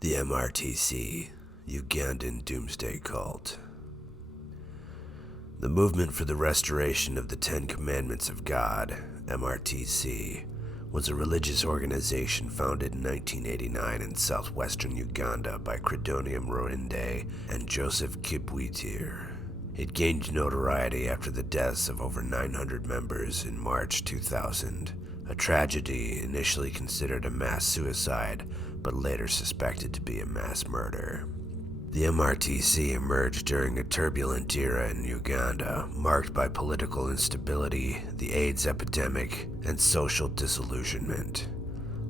The MRTC, Ugandan Doomsday Cult. The Movement for the Restoration of the Ten Commandments of God, MRTC, was a religious organization founded in 1989 in southwestern Uganda by Credonium Rwinde and Joseph Kibwetir. It gained notoriety after the deaths of over 900 members in March 2000, a tragedy initially considered a mass suicide, but later suspected to be a mass murder. The MRTC emerged during a turbulent era in Uganda, marked by political instability, the AIDS epidemic, and social disillusionment.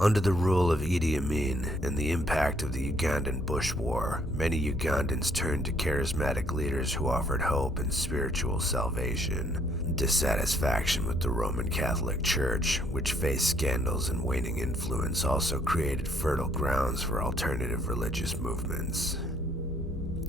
Under the rule of Idi Amin and the impact of the Ugandan Bush War, many Ugandans turned to charismatic leaders who offered hope and spiritual salvation. Dissatisfaction with the Roman Catholic Church, which faced scandals and waning influence, also created fertile grounds for alternative religious movements.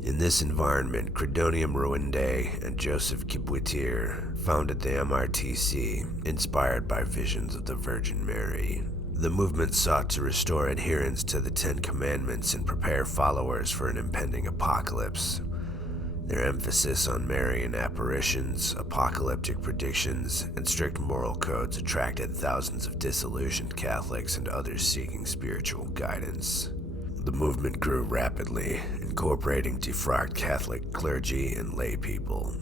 In this environment, Credonium Rwinde and Joseph Kibwetir founded the MRTC, inspired by visions of the Virgin Mary. The movement sought to restore adherence to the Ten Commandments and prepare followers for an impending apocalypse. Their emphasis on Marian apparitions, apocalyptic predictions, and strict moral codes attracted thousands of disillusioned Catholics and others seeking spiritual guidance. The movement grew rapidly, incorporating defrocked Catholic clergy and lay people.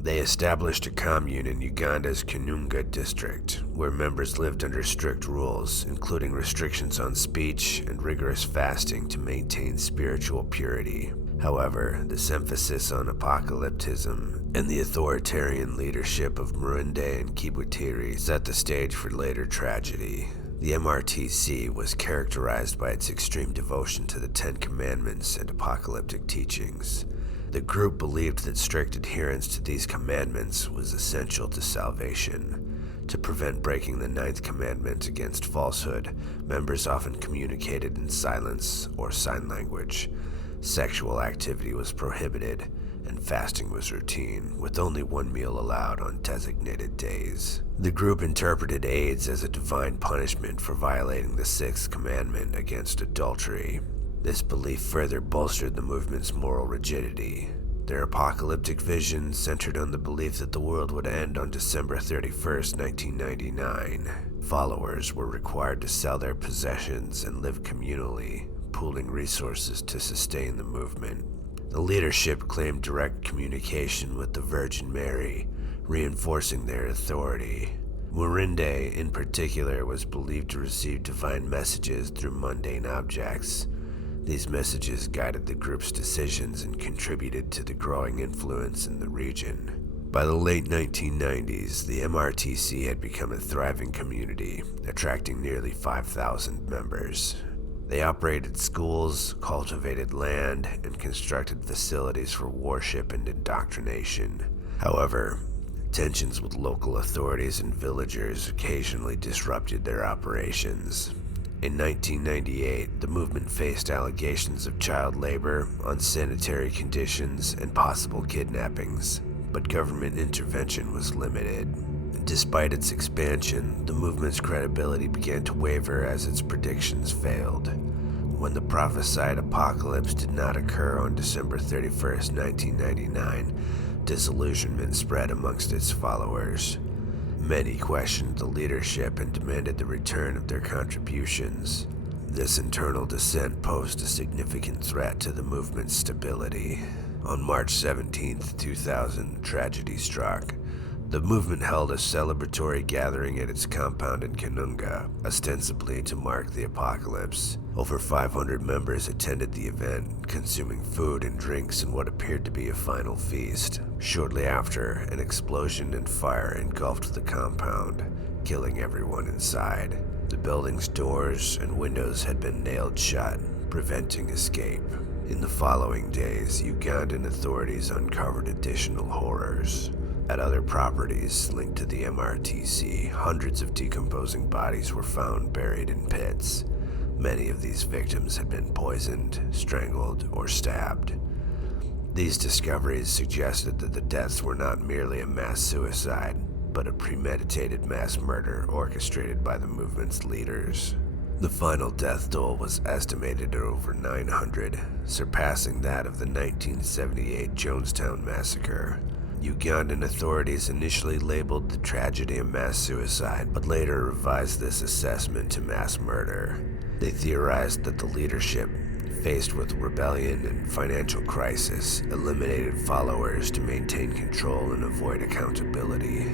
They established a commune in Uganda's Kanunga district, where members lived under strict rules, including restrictions on speech and rigorous fasting to maintain spiritual purity. However, this emphasis on apocalypticism and the authoritarian leadership of Murinde and Kibwetir set the stage for later tragedy. The MRTC was characterized by its extreme devotion to the Ten Commandments and apocalyptic teachings. The group believed that strict adherence to these commandments was essential to salvation. To prevent breaking the ninth commandment against falsehood, members often communicated in silence or sign language. Sexual activity was prohibited, and fasting was routine, with only one meal allowed on designated days. The group interpreted AIDS as a divine punishment for violating the sixth commandment against adultery. This belief further bolstered the movement's moral rigidity. Their apocalyptic vision centered on the belief that the world would end on December 31st, 1999. Followers were required to sell their possessions and live communally, pooling resources to sustain the movement. The leadership claimed direct communication with the Virgin Mary, reinforcing their authority. Murinde, in particular, was believed to receive divine messages through mundane objects. These messages guided the group's decisions and contributed to the growing influence in the region. By the late 1990s, the MRTC had become a thriving community, attracting nearly 5,000 members. They operated schools, cultivated land, and constructed facilities for worship and indoctrination. However, tensions with local authorities and villagers occasionally disrupted their operations. In 1998, the movement faced allegations of child labor, unsanitary conditions, and possible kidnappings, but government intervention was limited. Despite its expansion, the movement's credibility began to waver as its predictions failed. When the prophesied apocalypse did not occur on December 31st, 1999, disillusionment spread amongst its followers. Many questioned the leadership and demanded the return of their contributions. This internal dissent posed a significant threat to the movement's stability. On March 17, 2000, tragedy struck. The movement held a celebratory gathering at its compound in Kanunga, ostensibly to mark the apocalypse. Over 500 members attended the event, consuming food and drinks in what appeared to be a final feast. Shortly after, an explosion and fire engulfed the compound, killing everyone inside. The building's doors and windows had been nailed shut, preventing escape. In the following days, Ugandan authorities uncovered additional horrors. At other properties linked to the MRTC, hundreds of decomposing bodies were found buried in pits. Many of these victims had been poisoned, strangled, or stabbed. These discoveries suggested that the deaths were not merely a mass suicide, but a premeditated mass murder orchestrated by the movement's leaders. The final death toll was estimated at over 900, surpassing that of the 1978 Jonestown massacre. Ugandan authorities initially labeled the tragedy a mass suicide, but later revised this assessment to mass murder. They theorized that the leadership, faced with rebellion and financial crisis, eliminated followers to maintain control and avoid accountability.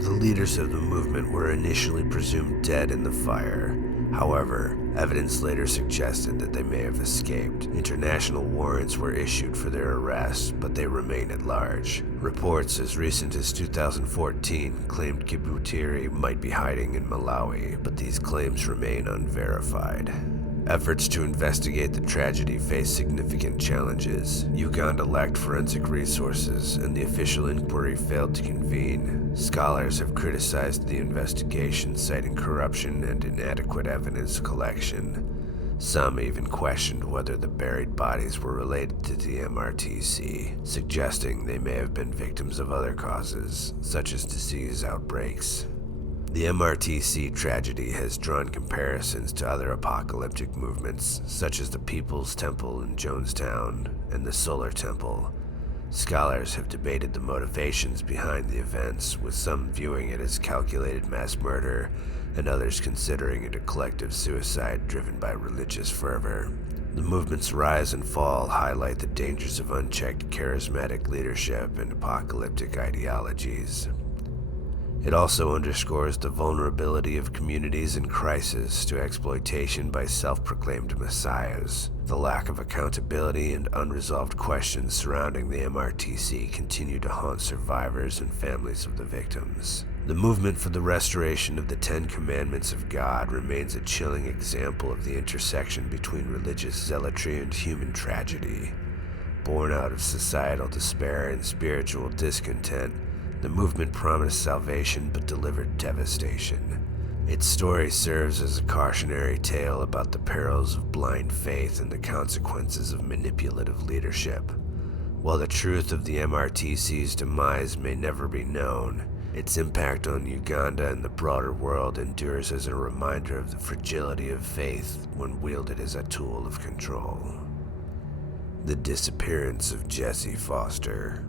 The leaders of the movement were initially presumed dead in the fire. However, evidence later suggested that they may have escaped. International warrants were issued for their arrest, but they remain at large. Reports as recent as 2014 claimed Kibutiri might be hiding in Malawi, but these claims remain unverified. Efforts to investigate the tragedy faced significant challenges. Uganda lacked forensic resources, and the official inquiry failed to convene. Scholars have criticized the investigation, citing corruption and inadequate evidence collection. Some even questioned whether the buried bodies were related to the MRTC, suggesting they may have been victims of other causes, such as disease outbreaks. The MRTC tragedy has drawn comparisons to other apocalyptic movements, such as the People's Temple in Jonestown and the Solar Temple. Scholars have debated the motivations behind the events, with some viewing it as calculated mass murder and others considering it a collective suicide driven by religious fervor. The movement's rise and fall highlight the dangers of unchecked charismatic leadership and apocalyptic ideologies. It also underscores the vulnerability of communities in crisis to exploitation by self-proclaimed messiahs. The lack of accountability and unresolved questions surrounding the MRTC continue to haunt survivors and families of the victims. The movement for the restoration of the Ten Commandments of God remains a chilling example of the intersection between religious zealotry and human tragedy. Born out of societal despair and spiritual discontent, the movement promised salvation but delivered devastation. Its story serves as a cautionary tale about the perils of blind faith and the consequences of manipulative leadership. While the truth of the MRTC's demise may never be known, its impact on Uganda and the broader world endures as a reminder of the fragility of faith when wielded as a tool of control. The disappearance of Jessie Foster.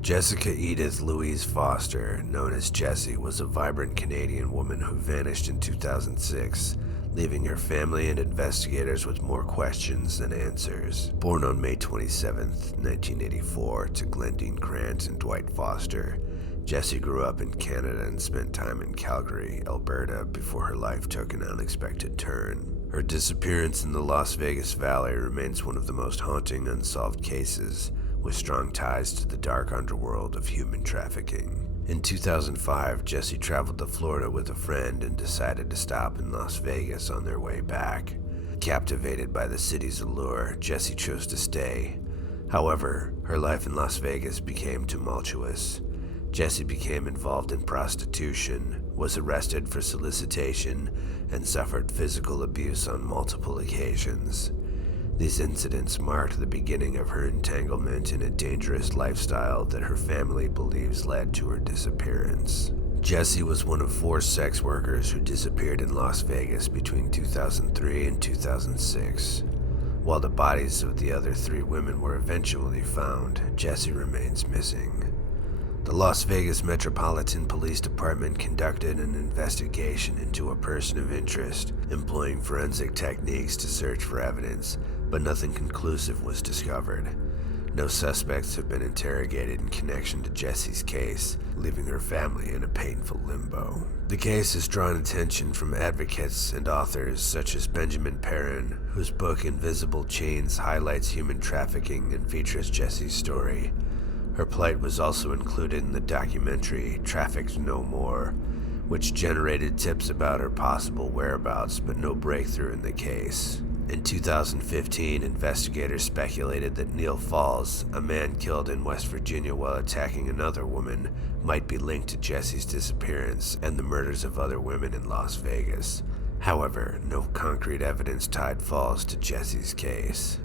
Jessica Edith Louise Foster, known as Jessie, was a vibrant Canadian woman who vanished in 2006, leaving her family and investigators with more questions than answers. Born on May 27, 1984, to Glendine Grant and Dwight Foster, Jessie grew up in Canada and spent time in Calgary, Alberta, before her life took an unexpected turn. Her disappearance in the Las Vegas Valley remains one of the most haunting unsolved cases, with strong ties to the dark underworld of human trafficking. In 2005, Jessie traveled to Florida with a friend and decided to stop in Las Vegas on their way back. Captivated by the city's allure, Jessie chose to stay. However, her life in Las Vegas became tumultuous. Jessie became involved in prostitution, was arrested for solicitation, and suffered physical abuse on multiple occasions. These incidents marked the beginning of her entanglement in a dangerous lifestyle that her family believes led to her disappearance. Jessie was one of 4 sex workers who disappeared in Las Vegas between 2003 and 2006. While the bodies of the other 3 women were eventually found, Jessie remains missing. The Las Vegas Metropolitan Police Department conducted an investigation into a person of interest, employing forensic techniques to search for evidence, but nothing conclusive was discovered. No suspects have been interrogated in connection to Jessie's case, leaving her family in a painful limbo. The case has drawn attention from advocates and authors such as Benjamin Perrin, whose book Invisible Chains highlights human trafficking and features Jessie's story. Her plight was also included in the documentary Trafficked No More, which generated tips about her possible whereabouts but no breakthrough in the case. In 2015, investigators speculated that Neil Falls, a man killed in West Virginia while attacking another woman, might be linked to Jessie's disappearance and the murders of other women in Las Vegas. However, no concrete evidence tied Falls to Jessie's case.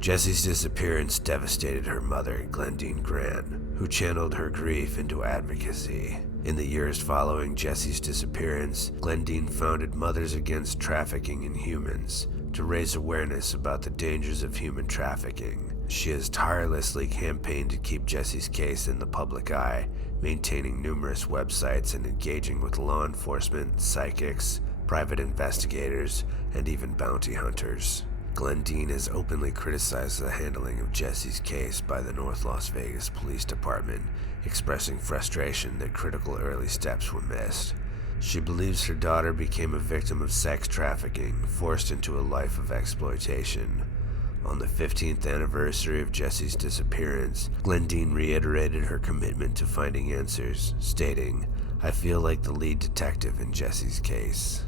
Jessie's disappearance devastated her mother, Glendine Grant, who channeled her grief into advocacy. In the years following Jessie's disappearance, Glendine founded Mothers Against Trafficking in Humans to raise awareness about the dangers of human trafficking. She has tirelessly campaigned to keep Jessie's case in the public eye, maintaining numerous websites and engaging with law enforcement, psychics, private investigators, and even bounty hunters. Glendine has openly criticized the handling of Jessie's case by the North Las Vegas Police Department, expressing frustration that critical early steps were missed. She believes her daughter became a victim of sex trafficking, forced into a life of exploitation. On the 15th anniversary of Jessie's disappearance, Glendine reiterated her commitment to finding answers, stating, "I feel like the lead detective in Jessie's case."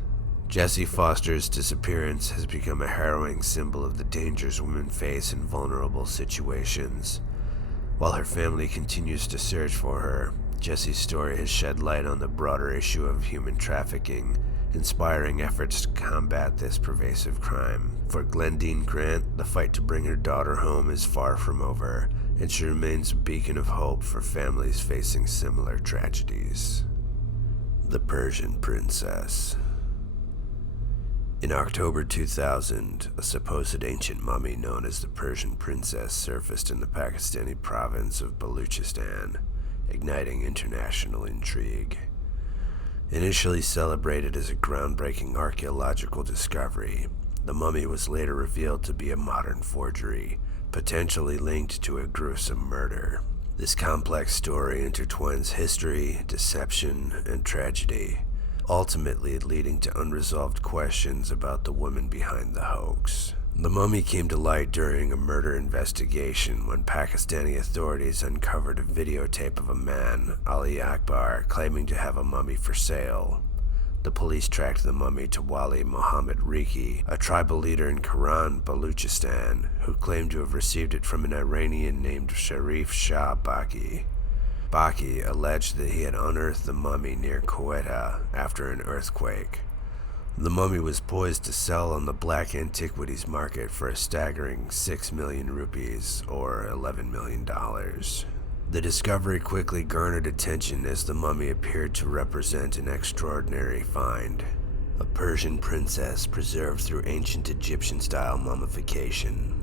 Jessie Foster's disappearance has become a harrowing symbol of the dangers women face in vulnerable situations. While her family continues to search for her, Jessie's story has shed light on the broader issue of human trafficking, inspiring efforts to combat this pervasive crime. For Glendine Grant, the fight to bring her daughter home is far from over, and she remains a beacon of hope for families facing similar tragedies. The Persian Princess. In October 2000, a supposed ancient mummy known as the Persian Princess surfaced in the Pakistani province of Baluchistan, igniting international intrigue. Initially celebrated as a groundbreaking archaeological discovery, the mummy was later revealed to be a modern forgery, potentially linked to a gruesome murder. This complex story intertwines history, deception, and tragedy, ultimately leading to unresolved questions about the woman behind the hoax. The mummy came to light during a murder investigation when Pakistani authorities uncovered a videotape of a man, Ali Akbar, claiming to have a mummy for sale. The police tracked the mummy to Wali Muhammad Riki, a tribal leader in Quran, Baluchistan, who claimed to have received it from an Iranian named Sharif Shah Baki. Baki alleged that he had unearthed the mummy near Quetta after an earthquake. The mummy was poised to sell on the black antiquities market for a staggering 6 million rupees, or $11 million. The discovery quickly garnered attention as the mummy appeared to represent an extraordinary find, a Persian princess preserved through ancient Egyptian-style mummification.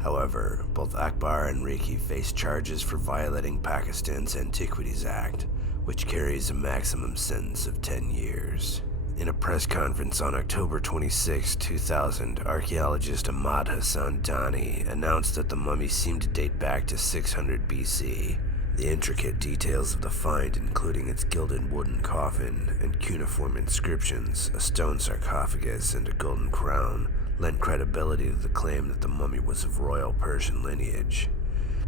However, both Akbar and Riki faced charges for violating Pakistan's Antiquities Act, which carries a maximum sentence of 10 years. In a press conference on October 26, 2000, archaeologist Ahmad Hassan Dani announced that the mummy seemed to date back to 600 BC. The intricate details of the find, including its gilded wooden coffin and cuneiform inscriptions, a stone sarcophagus, and a golden crown, lent credibility to the claim that the mummy was of royal Persian lineage.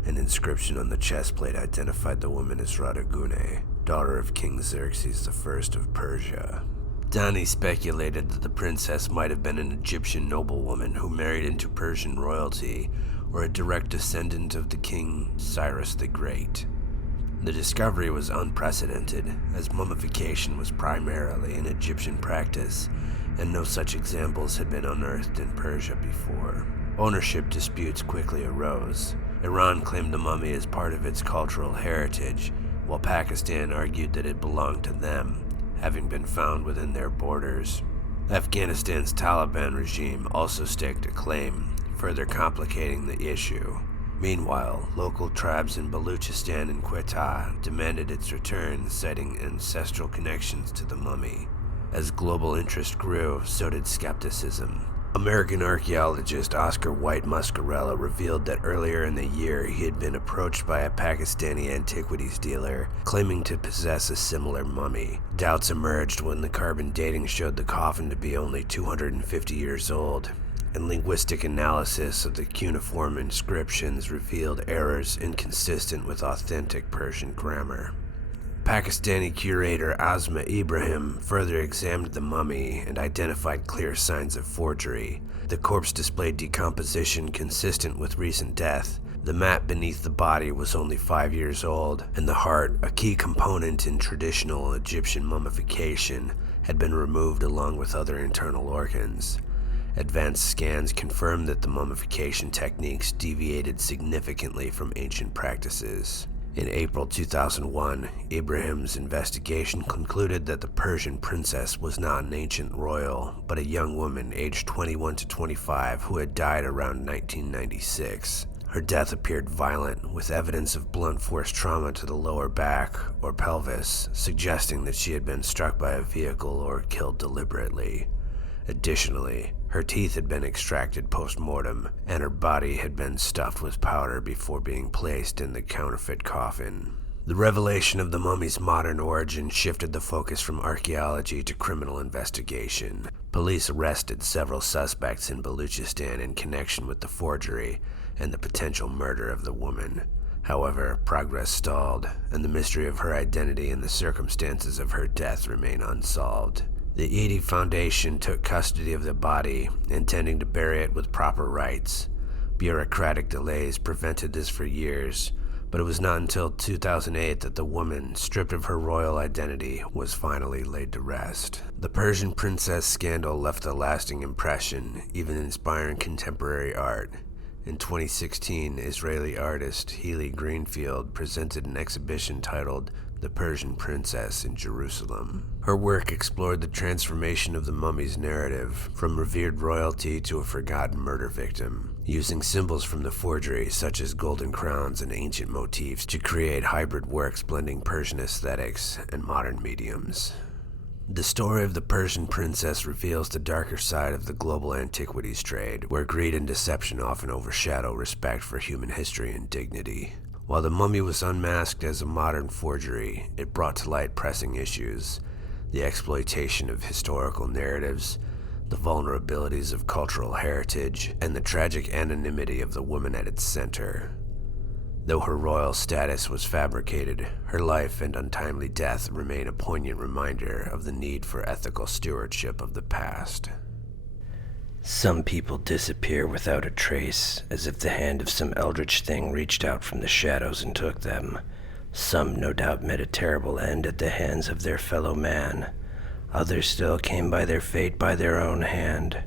An inscription on the chest plate identified the woman as Radagune, daughter of King Xerxes I of Persia. Dani speculated that the princess might have been an Egyptian noblewoman who married into Persian royalty, or a direct descendant of the king Cyrus the Great. The discovery was unprecedented, as mummification was primarily an Egyptian practice, and no such examples had been unearthed in Persia before. Ownership disputes quickly arose. Iran claimed the mummy as part of its cultural heritage, while Pakistan argued that it belonged to them, having been found within their borders. Afghanistan's Taliban regime also staked a claim, further complicating the issue. Meanwhile, local tribes in Baluchistan and Quetta demanded its return, citing ancestral connections to the mummy. As global interest grew, so did skepticism. American archaeologist Oscar White Muscarella revealed that earlier in the year he had been approached by a Pakistani antiquities dealer claiming to possess a similar mummy. Doubts emerged when the carbon dating showed the coffin to be only 250 years old, and linguistic analysis of the cuneiform inscriptions revealed errors inconsistent with authentic Persian grammar. Pakistani curator Asma Ibrahim further examined the mummy and identified clear signs of forgery. The corpse displayed decomposition consistent with recent death. The mat beneath the body was only 5 years old, and the heart, a key component in traditional Egyptian mummification, had been removed along with other internal organs. Advanced scans confirmed that the mummification techniques deviated significantly from ancient practices. In April 2001, Ibrahim's investigation concluded that the Persian Princess was not an ancient royal, but a young woman aged 21 to 25 who had died around 1996. Her death appeared violent, with evidence of blunt force trauma to the lower back or pelvis, suggesting that she had been struck by a vehicle or killed deliberately. Additionally, her teeth had been extracted post-mortem, and her body had been stuffed with powder before being placed in the counterfeit coffin. The revelation of the mummy's modern origin shifted the focus from archaeology to criminal investigation. Police arrested several suspects in Baluchistan in connection with the forgery and the potential murder of the woman. However, progress stalled, and the mystery of her identity and the circumstances of her death remain unsolved. The Edie Foundation took custody of the body, intending to bury it with proper rites. Bureaucratic delays prevented this for years, but it was not until 2008 that the woman, stripped of her royal identity, was finally laid to rest. The Persian Princess scandal left a lasting impression, even inspiring contemporary art. In 2016, Israeli artist Healy Greenfield presented an exhibition titled The Persian Princess in Jerusalem. Her work explored the transformation of the mummy's narrative, from revered royalty to a forgotten murder victim, using symbols from the forgery such as golden crowns and ancient motifs to create hybrid works blending Persian aesthetics and modern mediums. The story of the Persian Princess reveals the darker side of the global antiquities trade, where greed and deception often overshadow respect for human history and dignity. While the mummy was unmasked as a modern forgery, it brought to light pressing issues: the exploitation of historical narratives, the vulnerabilities of cultural heritage, and the tragic anonymity of the woman at its center. Though her royal status was fabricated, her life and untimely death remain a poignant reminder of the need for ethical stewardship of the past. Some people disappear without a trace, as if the hand of some eldritch thing reached out from the shadows and took them. Some no doubt met a terrible end at the hands of their fellow man. Others still came by their fate by their own hand.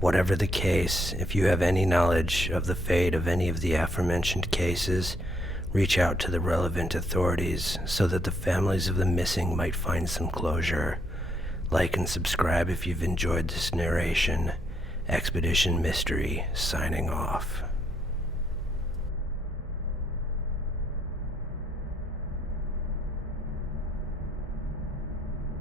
Whatever the case, if you have any knowledge of the fate of any of the aforementioned cases, reach out to the relevant authorities so that the families of the missing might find some closure. Like and subscribe if you've enjoyed this narration. Expedition Mystery, signing off.